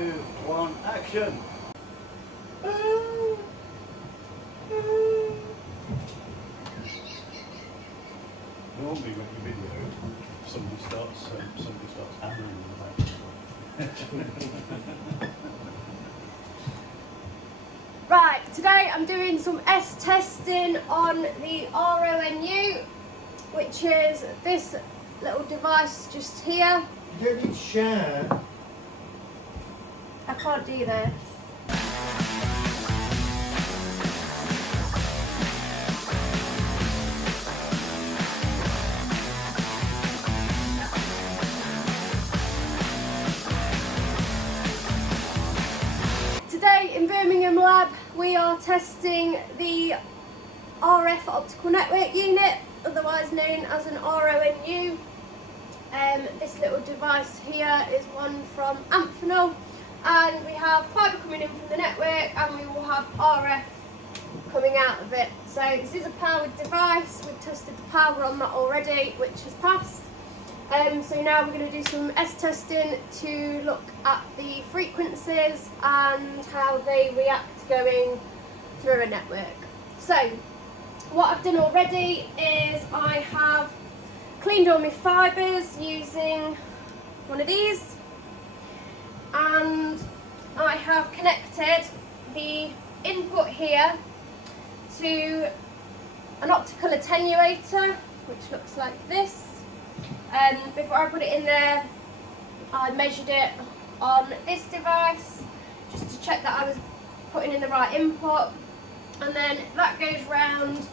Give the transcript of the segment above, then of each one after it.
2, 1, action! Normally when you video, somebody starts hammering in the back. Right, today I'm doing some S-testing on the RONU, which is this little device just here. You don't need to share. I can't do this. Today in Birmingham Lab we are testing the RF optical network unit, otherwise known as an RONU. This little device here is one from Amphenol, and we have fibre coming in from the network and we will have RF coming out of it. So this is a powered device. We've tested the power on that already, which has passed. So now we're going to do some S-testing to look at the frequencies and how they react going through a network. So what I've done already is I have cleaned all my fibres using one of these, and I have connected the input here to an optical attenuator, which looks like this. Before I put it in there, I measured it on this device just to check that I was putting in the right input, and then that goes round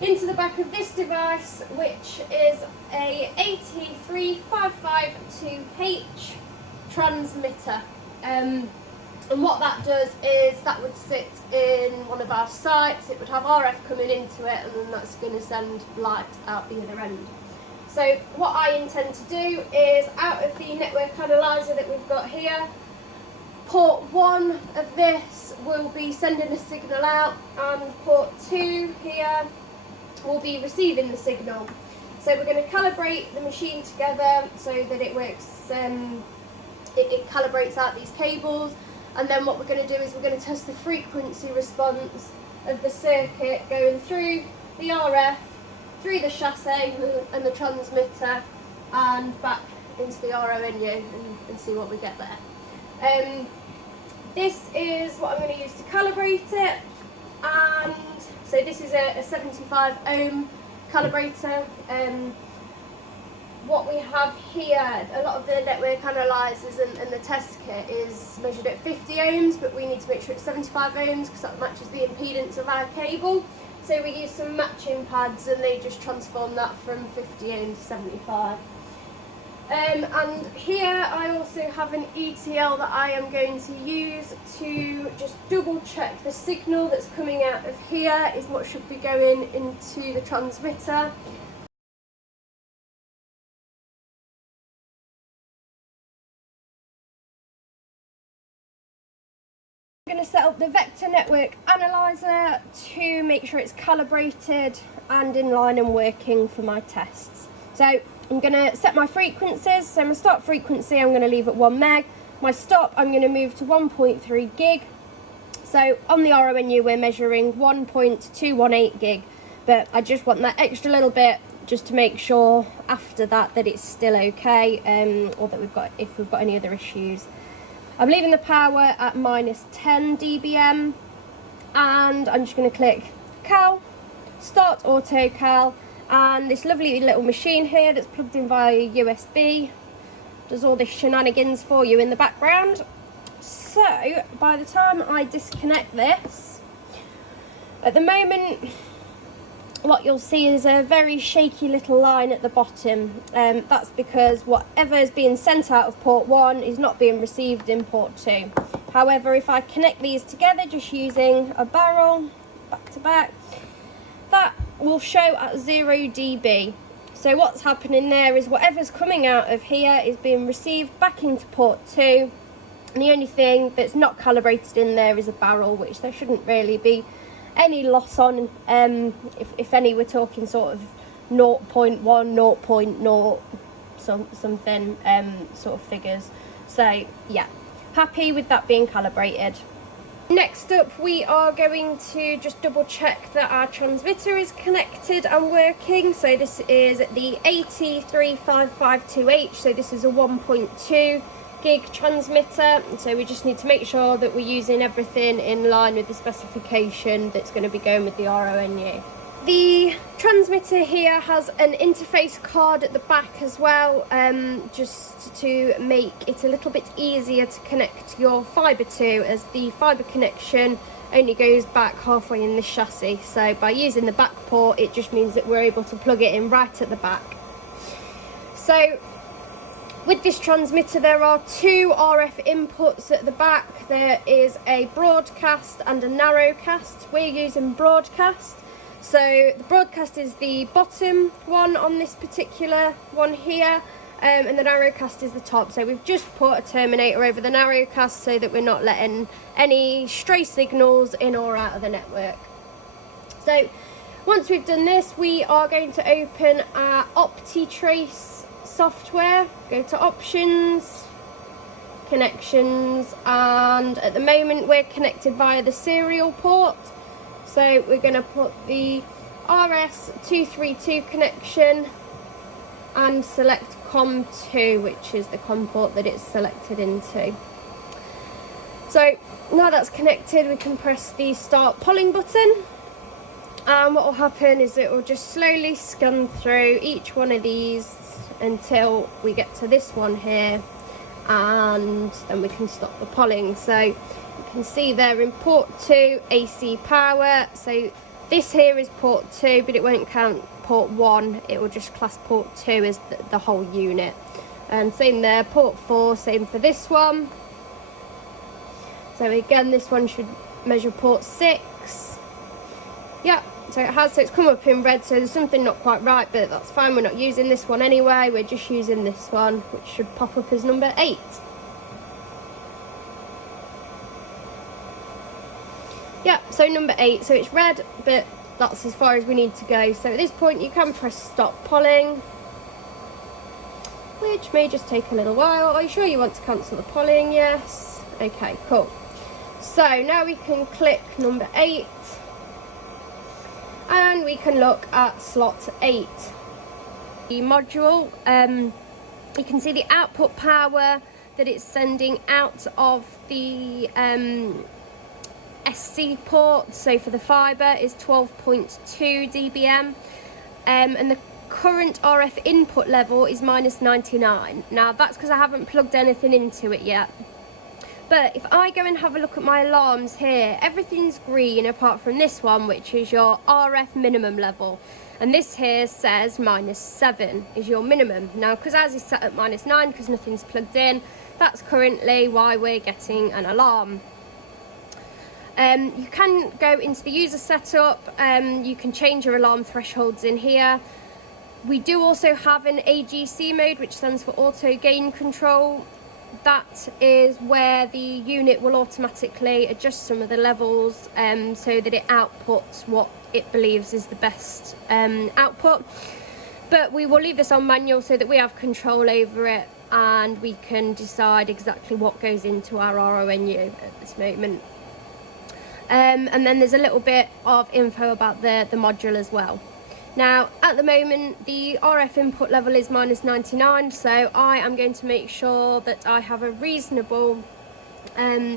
into the back of this device, which is a 83552H transmitter. And what that does is that would sit in one of our sites. It would have RF coming into it, and then that's going to send light out the other end. So what I intend to do is, out of the network analyzer that we've got here, port 1 of this will be sending a signal out, and port 2 here will be receiving the signal. So we're going to calibrate the machine together so that it works, it calibrates out these cables, and then what we're going to do is we're going to test the frequency response of the circuit going through the RF, through the chassis and the transmitter, and back into the RONU, and see what we get there. This is what I'm going to use to calibrate it, and so this is a 75 ohm calibrator. What we have here, a lot of the network analyzers and the test kit is measured at 50 ohms, but we need to make sure it's 75 ohms because that matches the impedance of our cable. So we use some matching pads, and they just transform that from 50 ohm to 75. And here I also have an ETL that I am going to use to just double check the signal that's coming out of here is what should be going into the transmitter. I'm going to set up the vector network analyzer to make sure it's calibrated and in line and working for my tests. So I'm going to set my frequencies. So my start frequency I'm going to leave at 1 meg. My stop I'm going to move to 1.3 gig. So on the RONU we're measuring 1.218 gig, but I just want that extra little bit just to make sure after that that it's still okay, or that if we've got any other issues. I'm leaving the power at -10 dBm, and I'm just going to click cal, start auto cal, and this lovely little machine here that's plugged in via USB does all this shenanigans for you in the background. So by the time I disconnect this, at the moment what you'll see is a very shaky little line at the bottom. That's because whatever is being sent out of port 1 is not being received in port 2. However, if I connect these together just using a barrel back to back, that will show at 0 dB. So what's happening there is whatever's coming out of here is being received back into port 2, and the only thing that's not calibrated in there is a barrel, which there shouldn't really be any loss on. If any, we're talking sort of 0.1, 0.0 something sort of figures. So yeah, happy with that being calibrated. Next up, we are going to just double check that our transmitter is connected and working. So this is the 835528, so this is a 1.2 gig transmitter. So we just need to make sure that we're using everything in line with the specification that's going to be going with the RONU. The transmitter here has an interface card at the back as well, just to make it a little bit easier to connect your fibre to, as the fibre connection only goes back halfway in the chassis. So by using the back port, it just means that we're able to plug it in right at the back. So with this transmitter, there are two RF inputs at the back. There is a broadcast and a narrowcast. We're using broadcast. So the broadcast is the bottom one on this particular one here, and the narrowcast is the top. So we've just put a terminator over the narrowcast so that we're not letting any stray signals in or out of the network. So once we've done this, we are going to open our OptiTrace software, go to options, connections, and at the moment we're connected via the serial port. So we're going to put the RS232 connection and select COM2, which is the COM port that it's selected into. So now that's connected, we can press the start polling button, and what will happen is it will just slowly scan through each one of these until we get to this one here, and then we can stop the polling. So you can see there in port 2 AC power, so this here is port 2, but it won't count port 1, it will just class port 2 as the whole unit. And same there, port 4, same for this one. So again, this one should measure port 6. Yeah, so it has, so it's come up in red, so there's something not quite right, but that's fine, we're not using this one anyway, we're just using this one, which should pop up as number 8. Yeah, so number 8, so it's red, but that's as far as we need to go. So at this point you can press stop polling, which may just take a little while. Are you sure you want to cancel the polling? Yes. Okay, cool. So now we can click number 8 and we can look at slot 8. The module, you can see the output power that it's sending out of the SC port, so for the fibre is 12.2 dBm, and the current RF input level is -99. Now that's because I haven't plugged anything into it yet, but if I go and have a look at my alarms here, everything's green apart from this one, which is your RF minimum level, and this here says -7 is your minimum. Now because ours is set at -9 because nothing's plugged in, that's currently why we're getting an alarm. You can go into the user setup, you can change your alarm thresholds in here. We do also have an AGC mode, which stands for auto gain control. That is where the unit will automatically adjust some of the levels so that it outputs what it believes is the best output. But we will leave this on manual so that we have control over it and we can decide exactly what goes into our RONU at this moment. And then there's a little bit of info about the module as well. Now at the moment the RF input level is -99, so I am going to make sure that I have a reasonable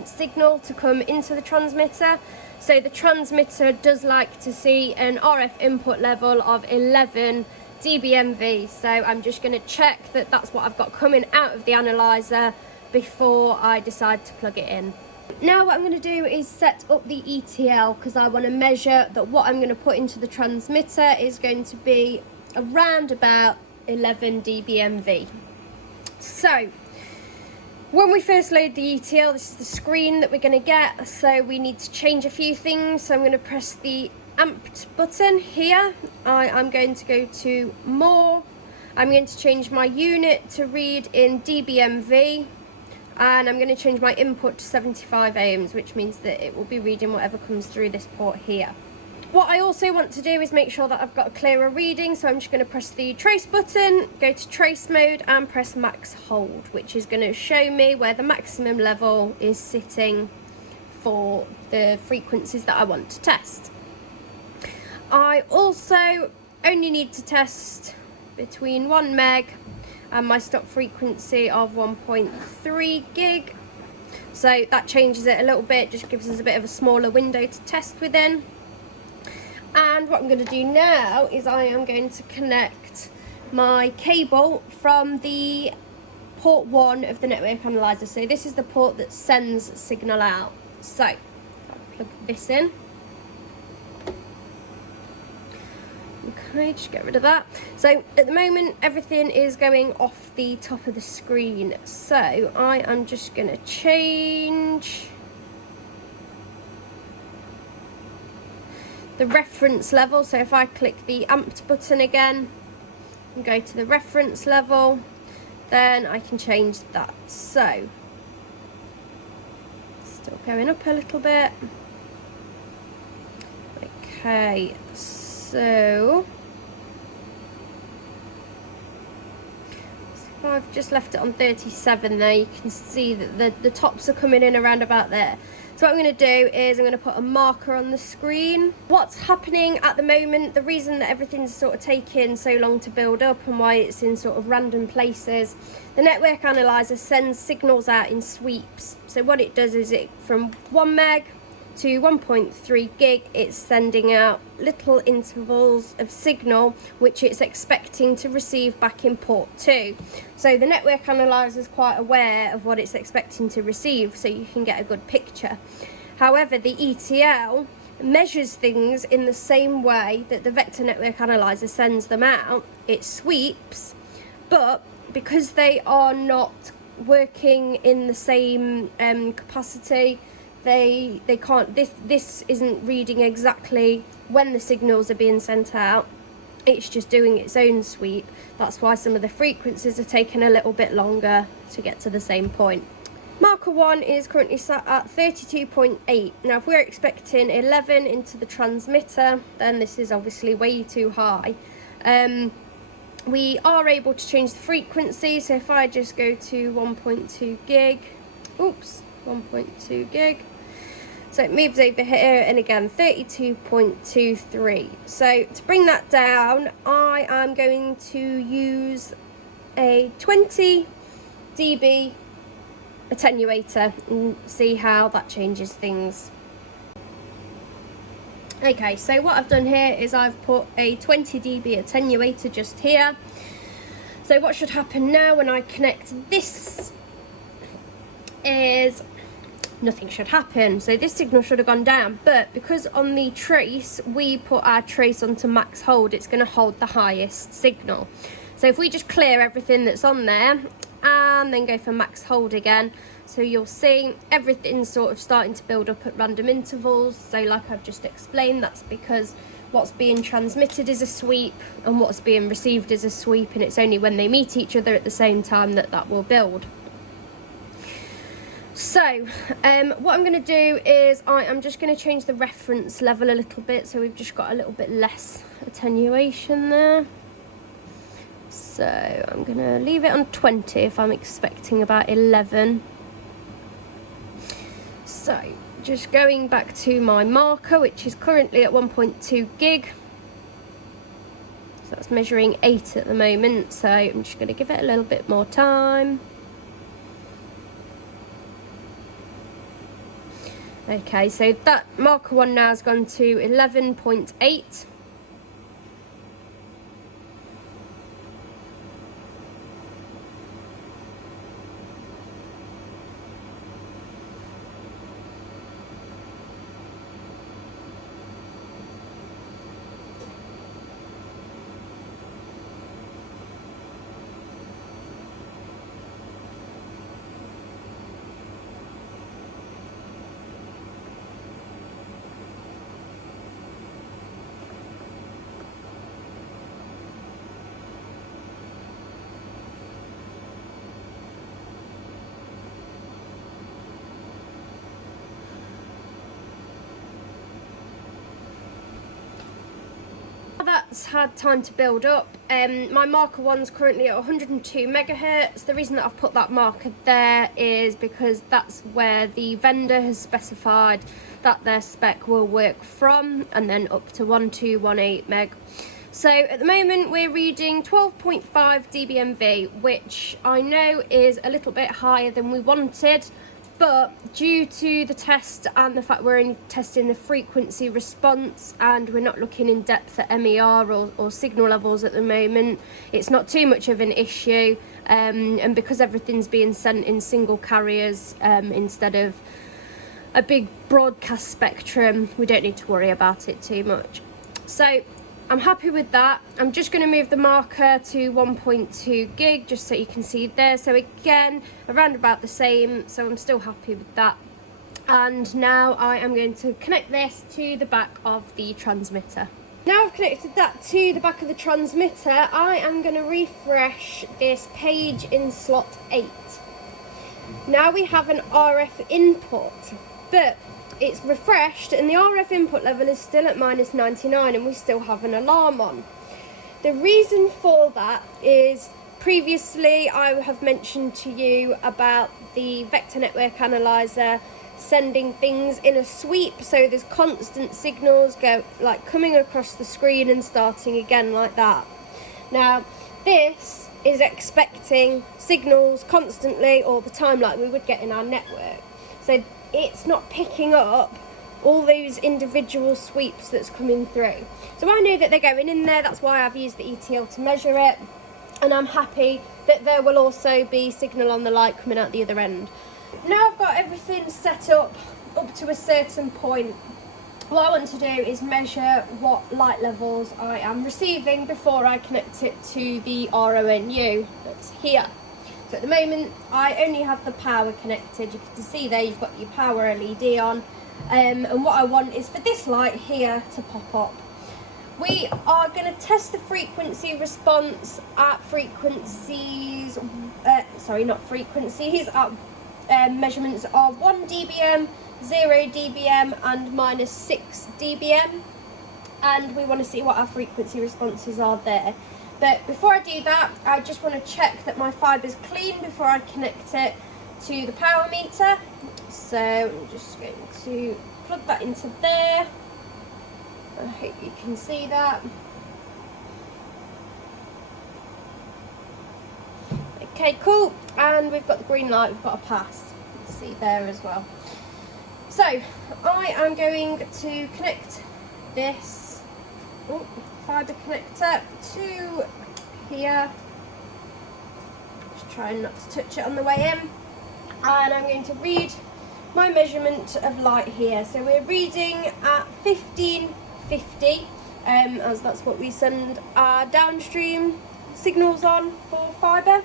signal to come into the transmitter. So the transmitter does like to see an RF input level of 11 dBmV, so I'm just going to check that that's what I've got coming out of the analyzer before I decide to plug it in. Now what I'm going to do is set up the ETL, because I want to measure that what I'm going to put into the transmitter is going to be around about 11 dBmV. So when we first load the ETL, this is the screen that we're going to get, so we need to change a few things. So I'm going to press the amped button here. I'm going to go to more, I'm going to change my unit to read in dBmV, and I'm going to change my input to 75 ohms, which means that it will be reading whatever comes through this port here. What I also want to do is make sure that I've got a clearer reading, so I'm just going to press the trace button, go to trace mode and press max hold, which is going to show me where the maximum level is sitting for the frequencies that I want to test. I also only need to test between 1 meg and my stop frequency of 1.3 gig. So that changes it a little bit, just gives us a bit of a smaller window to test within. And what I'm going to do now is I am going to connect my cable from the port 1 of the network analyzer. So this is the port that sends signal out. So I'll plug this in. Okay, just get rid of that. So at the moment everything is going off the top of the screen. So I am just going to change the reference level. So if I click the amped button again and go to the reference level, then I can change that. So still going up a little bit. Okay, so I've just left it on 37 there. You can see that the tops are coming in around about there. So what I'm going to do is I'm going to put a marker on the screen. What's happening at the moment, the reason that everything's sort of taking so long to build up and why it's in sort of random places, the network analyzer sends signals out in sweeps. So what it does is it, from 1 meg to 1.3 gig, it's sending out little intervals of signal which it's expecting to receive back in port 2. So the network analyzer is quite aware of what it's expecting to receive, so you can get a good picture. However, the ETL measures things in the same way that the vector network analyzer sends them out. It sweeps, but because they are not working in the same capacity, they can't, this isn't reading exactly when the signals are being sent out. It's just doing its own sweep. That's why some of the frequencies are taking a little bit longer to get to the same point. Marker 1 is currently sat at 32.8. Now if we're expecting 11 into the transmitter, then this is obviously way too high. We are able to change the frequency, so if I just go to 1.2 gig, 1.2 gig, so it moves over here, and again 32.23. So to bring that down, I am going to use a 20 dB attenuator and see how that changes things. Okay, so what I've done here is I've put a 20 dB attenuator just here. So what should happen now when I connect this is nothing should happen. So this signal should have gone down, but because on the trace we put our trace onto max hold, it's going to hold the highest signal. So if we just clear everything that's on there and then go for max hold again, so you'll see everything's sort of starting to build up at random intervals. So like I've just explained, that's because what's being transmitted is a sweep and what's being received is a sweep, and it's only when they meet each other at the same time that that will build. So what I'm going to do is I am just going to change the reference level a little bit, so we've just got a little bit less attenuation there. So I'm going to leave it on 20 if I'm expecting about 11. So just going back to my marker, which is currently at 1.2 gig. So that's measuring 8 at the moment, so I'm just going to give it a little bit more time. Okay, so that marker 1 now has gone to 11.8. that's had time to build up. My marker one's currently at 102 megahertz. The reason that I've put that marker there is because that's where the vendor has specified that their spec will work from, and then up to 1218 meg. So at the moment we're reading 12.5 dBmV, which I know is a little bit higher than we wanted, but due to the test and the fact we're only testing the frequency response and we're not looking in depth at MER or signal levels at the moment, it's not too much of an issue, and because everything's being sent in single carriers instead of a big broadcast spectrum, we don't need to worry about it too much. So I'm happy with that. I'm just going to move the marker to 1.2 gig just so you can see there. So again, around about the same, so I'm still happy with that. And now I am going to connect this to the back of the transmitter. Now I've connected that to the back of the transmitter, I am going to refresh this page in slot 8. Now we have an RF input, but it's refreshed and the RF input level is still at -99 and we still have an alarm on. The reason for that is previously I have mentioned to you about the vector network analyzer sending things in a sweep, so there's constant signals coming across the screen and starting again like that. Now this is expecting signals constantly all the time like we would get in our network. So it's not picking up all those individual sweeps that's coming through. So I know that they're going in there, that's why I've used the ETL to measure it, and I'm happy that there will also be signal on the light coming out the other end. Now I've got everything set up to a certain point, what I want to do is measure what light levels I am receiving before I connect it to the RONU that's here. So at the moment I only have the power connected. You can see there you've got your power LED on, and what I want is for this light here to pop up. We are going to test the frequency response at frequencies, measurements of 1 dBm, 0 dBm and -6 dBm, and we want to see what our frequency responses are there. But before I do that, I just want to check that my fiber's clean before I connect it to the power meter. So I'm just going to plug that into there. I hope you can see that. Okay, cool. And we've got the green light, we've got a pass. You can see there as well. So I am going to connect this fibre connector to here, just trying not to touch it on the way in, and I'm going to read my measurement of light here. So we're reading at 1550, as that's what we send our downstream signals on for fibre,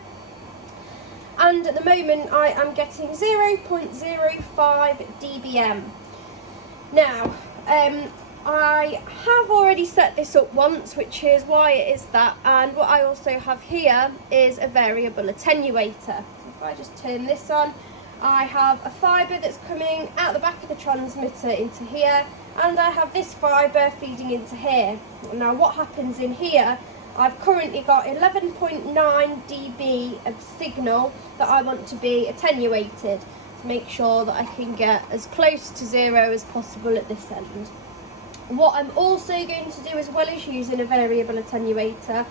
and at the moment I am getting 0.05 dBm. Now I have already set this up once, which is why it is that, and what I also have here is a variable attenuator. So if I just turn this on, I have a fibre that's coming out the back of the transmitter into here, and I have this fibre feeding into here. Now what happens in here, I've currently got 11.9 dB of signal that I want to be attenuated to make sure that I can get as close to 0 as possible at this end. What I'm also going to do, as well as using a variable attenuator,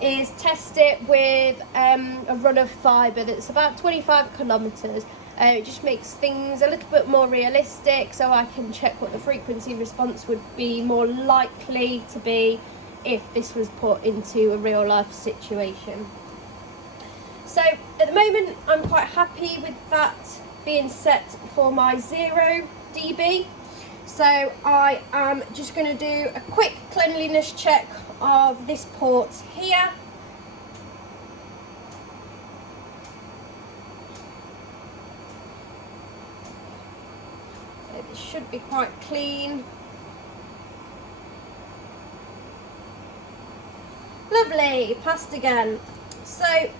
is test it with a run of fibre that's about 25 kilometres. It just makes things a little bit more realistic, so I can check what the frequency response would be more likely to be if this was put into a real life situation. So at the moment I'm quite happy with that being set for my 0 dB. So I am just going to do a quick cleanliness check of this port here. So this should be quite clean. Lovely, passed again. So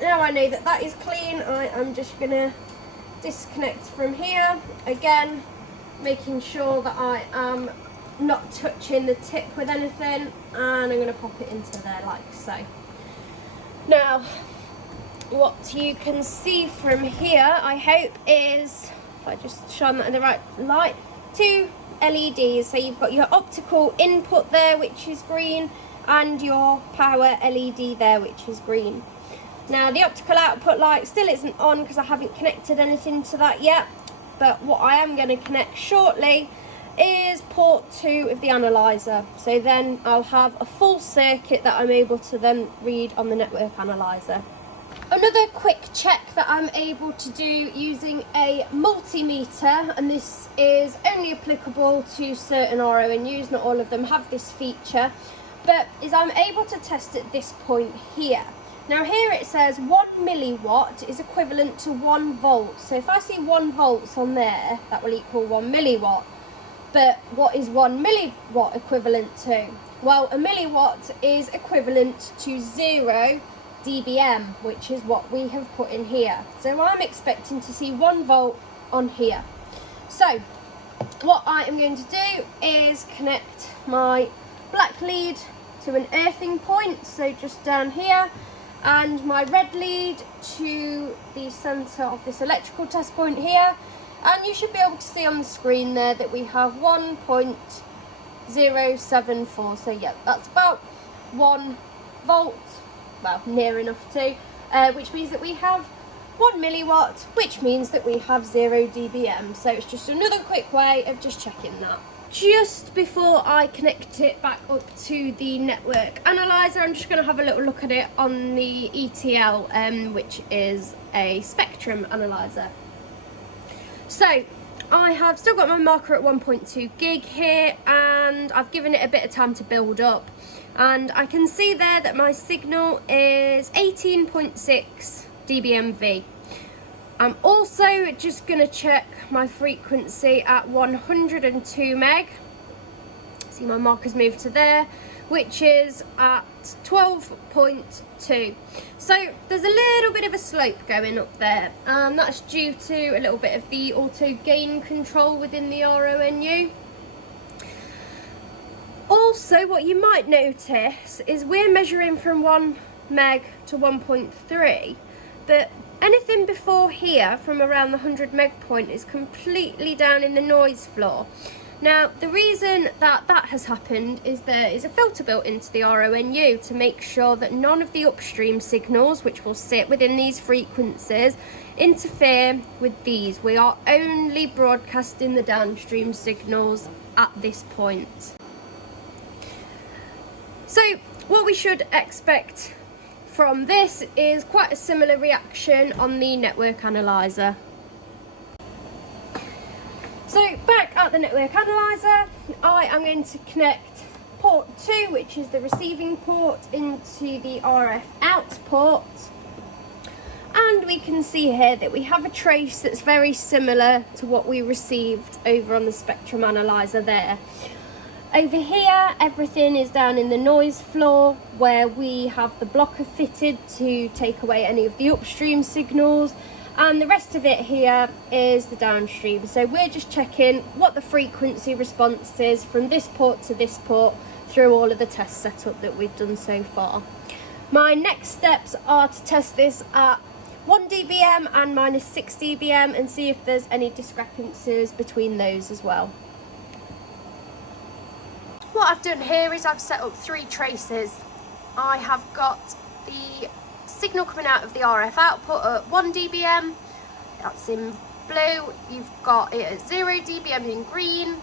now I know that that is clean, I am just going to disconnect from here again, making sure that I am not touching the tip with anything, and I'm going to pop it into there like so. Now, what you can see from here, I hope, is, if I just shine that in the right light, 2 LEDs. So you've got your optical input there, which is green, and your power LED there, which is green. Now the optical output light still isn't on because I haven't connected anything to that yet, but what I am going to connect shortly is port 2 of the analyzer. So then I'll have a full circuit that I'm able to then read on the network analyzer. Another quick check that I'm able to do using a multimeter, and this is only applicable to certain RONUs, not all of them have this feature, but is I'm able to test at this point here. Now here it says 1 milliwatt is equivalent to 1 volt. So if I see 1 volts on there, that will equal 1 milliwatt. But what is 1 milliwatt equivalent to? Well, a milliwatt is equivalent to 0 dBm, which is what we have put in here. So I'm expecting to see 1 volt on here. So what I am going to do is connect my black lead to an earthing point, so just down here, and my red lead to the centre of this electrical test point here, and you should be able to see on the screen there that we have 1.074. So yeah, that's about 1 volt, well, near enough to, which means that we have 1 milliwatt, which means that we have 0 dBm. So it's just another quick way of just checking that. Just before I connect it back up to the network analyzer, I'm just going to have a little look at it on the ETL, which is a spectrum analyzer. So I have still got my marker at 1.2 gig here, and I've given it a bit of time to build up, and I can see there that my signal is 18.6 dBmV. I'm also just going to check my frequency at 102 meg. See, my marker's moved to there, which is at 12.2. So there's a little bit of a slope going up there, and that's due to a little bit of the auto gain control within the RONU. Also, what you might notice is we're measuring from 1 meg to 1.3, but anything before here, from around the 100 meg point, is completely down in the noise floor. Now, the reason that that has happened is there is a filter built into the RONU to make sure that none of the upstream signals, which will sit within these frequencies, interfere with these. We are only broadcasting the downstream signals at this point. So, what we should expect from this is quite a similar reaction on the network analyzer. So back at the network analyzer, I am going to connect port 2, which is the receiving port, into the RF out port. And we can see here that we have a trace that's very similar to what we received over on the spectrum analyzer there. Over here, everything is down in the noise floor, where we have the blocker fitted to take away any of the upstream signals, and the rest of it here is the downstream. So we're just checking what the frequency response is from this port to this port through all of the test setup that we've done so far. My next steps are to test this at 1 dBm and -6 dBm and see if there's any discrepancies between those as well. What I've done here is I've set up 3 traces. I have got the signal coming out of the RF output at 1 dBm, that's in blue. You've got it at 0 dBm in green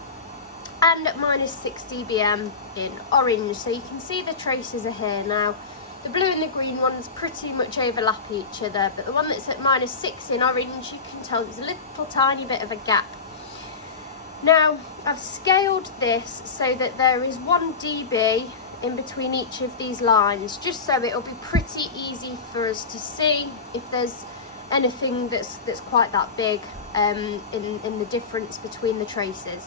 and at -6 dBm in orange. So you can see the traces are here now. The blue and the green ones pretty much overlap each other, but the one that's at -6 in orange, you can tell there's a little tiny bit of a gap. Now, I've scaled this so that there is 1 dB in between each of these lines, just so it'll be pretty easy for us to see if there's anything that's quite that big in the difference between the traces.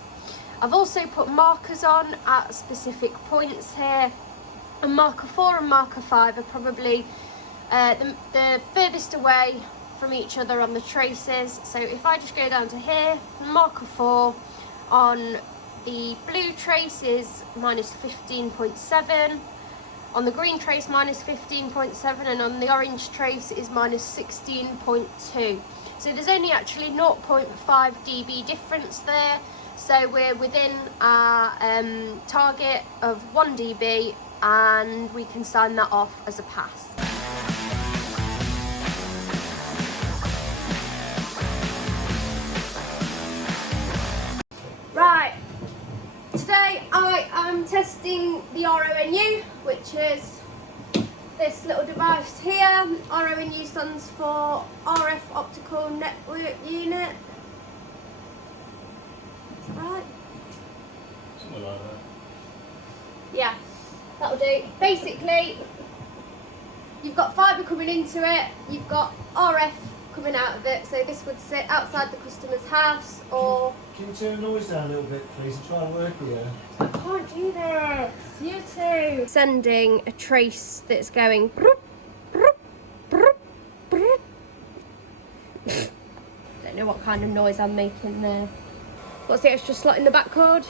I've also put markers on at specific points here, and marker 4 and marker 5 are probably the furthest away from each other on the traces. So if I just go down to here, marker 4 on the blue trace is minus 15.7, on the green trace minus 15.7, and on the orange trace is minus 16.2. So there's only actually 0.5 dB difference there. So we're within our target of 1 dB, and we can sign that off as a pass. Right, today I am testing the RONU, which is this little device here. RONU stands for RF Optical Network Unit. Is that right? Something like that. Yeah, that'll do. Basically, you've got fibre coming into it, you've got RF coming out of it, so this would sit outside the customer's house, or... Can you turn the noise down a little bit, please, and try to work here? I can't do this. You too. Sending a trace that's going. Broop, broop, broop, broop. Don't know what kind of noise I'm making there. What's the extra slot in the back cord?